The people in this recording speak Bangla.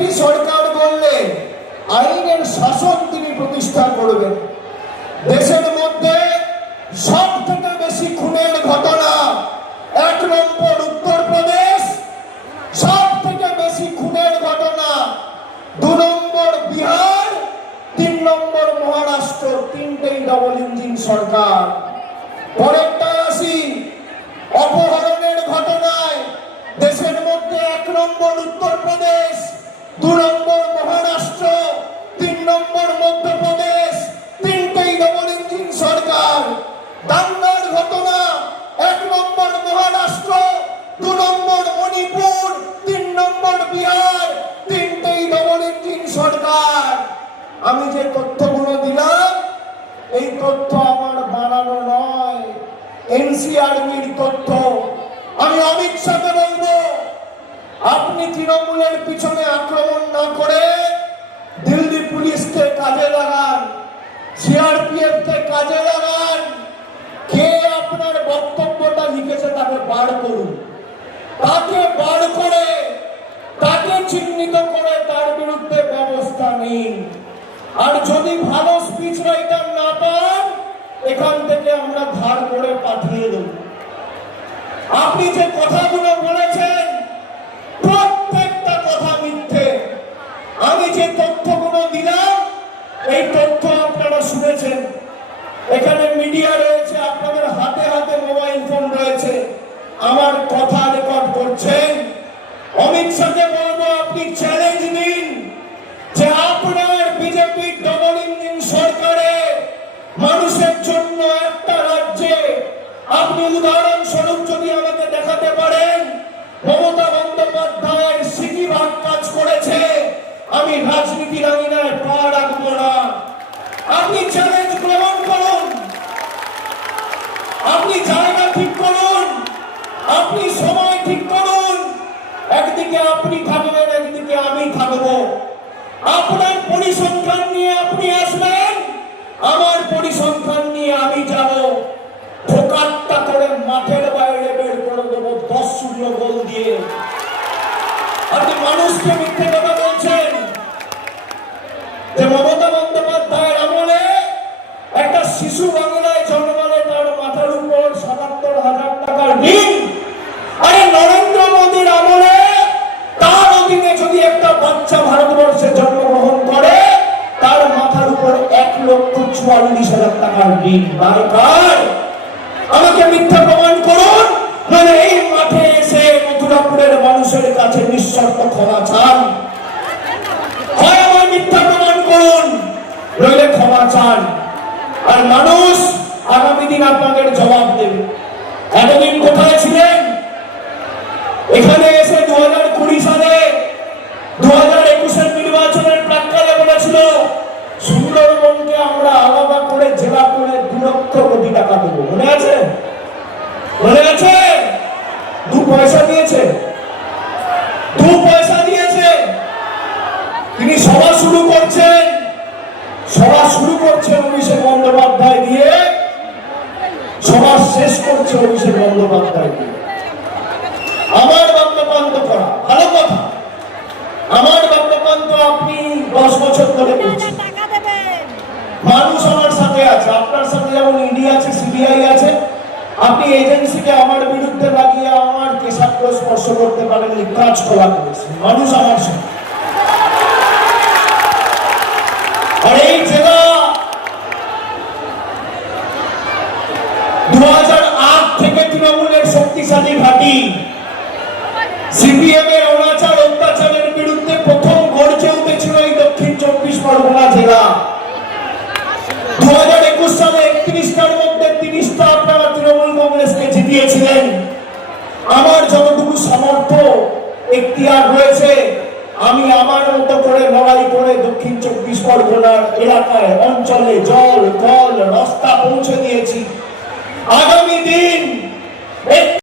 বিজেপি সরকার বললে আইনের শাসন তিনি প্রতিষ্ঠা করবেন। দেশের মধ্যে সব থেকে বেশি খুনের ঘটনা 1 নম্বর উত্তরপ্রদেশ, সব থেকে বেশি খুনের ঘটনা 2 নম্বর বিহার, 3 নম্বর মহারাষ্ট্র। তিনটেই ডবল ইঞ্জিন সরকার। পরেরটা আসি, অপহরণের ঘটনায় দেশের মধ্যে 1 নম্বর উত্তরপ্রদেশ, 2 নম্বর মহারাষ্ট্র, 3 নম্বর মধ্যপ্রদেশ। তিনটেই ডবল ইঞ্জিন সরকার। দাঙ্গার ঘটনা 1 নম্বর মহারাষ্ট্র, 2 নম্বর মণিপুর, 3 নম্বর বিহার। তিনটেই ডবল ইঞ্জিন সরকার। আমি যে তথ্যগুলো দিলাম এই তথ্য আমার বানানো নয়, এনসিআরবির তথ্য। আমি অমিত শাহকে বলবো, আপনি তৃণমূলের পিছনে আক্রমণ না করে দিল্লি পুলিশকে কাজে লাগান, সিআরপিএফ কে কাজে লাগান। কে আপনার বক্তব্যটা লিখেছে তাকে বার করুন, তাকে বার করে তাকে চিহ্নিত করে তার বিরুদ্ধে ব্যবস্থা নিন। আর যদি ভালো স্পিচ রাইটার না পান, এখান থেকে আমরা ধার করে পাঠিয়ে দেব। আপনি যে কথাগুলো বলেছেন প্রত্যেকটা কথা মিথ্যে। আমি যে তথ্যগুলো দিলাম এই তথ্য আপনারা শুনেছেন। এখানে মিডিয়া রয়েছে, আপনাদের হাতে হাতে মোবাইল ফোন রয়েছে, আমার কথা রেকর্ড করছেন। অমিত শাহকে বলবো, আপনি চ্যালেঞ্জ নিন যে আপনার বিজেপি ডবল ইঞ্জিন সরকারে মানুষের জন্য একটা রাজ্যে আপনি উদাহরণস্বরূপ যদি আমাকে দেখাতে পারেন মমতা বন্দ্যোপাধ্যায়ের সিকিভাগ কাজ করেছে, আমি রাজনীতির আঙিনায় পা রাখবো না। আপনি চ্যালেঞ্জ গ্রহণ করুন, আপনি জায়গা ঠিক করুন, আপনি সময় ঠিক করুন। একদিকে আপনি থাকবেন, একদিকে আমি থাকবো। আপনার পরিসংখ্যান নিয়ে আপনি আসবেন, আমার পরিসংখ্যান নিয়ে আমি যাব। ঠোকাট্টা করে মাঠের বাইরে বের করে দেবো 10 গোল দিয়ে। আপনি মানুষকে মিথ্যে কথা বলছেন যে মমতা বন্দ্যোপাধ্যায়ের আমলে একটা শিশু বাংলায় জন্মালে তার মাথার উপর 77,000 টাকার ঋণ। আরে নরেন্দ্র মোদীর আমলে তার অধীনে যদি একটা বাচ্চা ভারতবর্ষে জন্মগ্রহণ করে তার মাথার উপর 1,44,000 টাকার ঋণ। দরকার আমাকে মিথ্যা প্রমাণ করুন, মানে এই মাঠে এসে মথুরাপুরের মানুষের কাছে নিঃশর্ত ক্ষমা চান। হয় আমার মিথ্যা প্রমাণ করুন, নইলে ক্ষমা চান। আর মানুষ আগামী দিন আপনাদের জবাব দেবে। এতদিন কোথায় ছিলেন? এখানে এসে 2020 সালে 2021-এর নির্বাচনের প্রাক্কালে বলেছিল সুন্দরবনকে আমরা আলাদা করে জেলা করে 2 লক্ষ কোটি টাকা দেবো। মনে আছে? মনে আছে? 2 পয়সা দিয়েছে, 2 পয়সা দিয়েছে। তিনি সভা শুরু করছেন, সভা শুরু করছে অভিষেক বন্দ্যোপাধ্যায় দিয়ে, সভা শেষ করছে অভিষেক বন্দ্যোপাধ্যায় দিয়ে। আমার বক্তব্য করা ভালো কথা, আমার বক্তব্য আপনি 10 বছর ধরে করছেন। মানুষ আমার সাথে আছে, আপনার সাথে যেমন ইডি আছে, সিবিআই আছে। আপনি এজেন্সিকে আমার বিরুদ্ধে লাগিয়ে আমার কেশাগ্র স্পর্শ করতে পারেননি, কাজ খোলা করেছে মানুষ আমার সাথে। আর এই জেলা 2008 থেকে তৃণমূলের শক্তিশালী ঘাঁটি। সিপিএম এর অনাচার অত্যাচারের বিরুদ্ধে প্রথম গর্জে উঠেছিল এই দক্ষিণ 24 পরগনা জেলা। 2021 সালে 31টার মধ্যে 30টা আপনারা তৃণমূল কংগ্রেসকে জিতিয়েছিলেন। আমার যতটুকু সামর্থ্য এখতিয়ার রয়েছে আমি আমার মতো করে লড়াই করে দক্ষিণ 24 পরগনার এলাকায় অঞ্চলে জল, কল, রাস্তা পৌঁছে দিয়েছি। আগামী দিন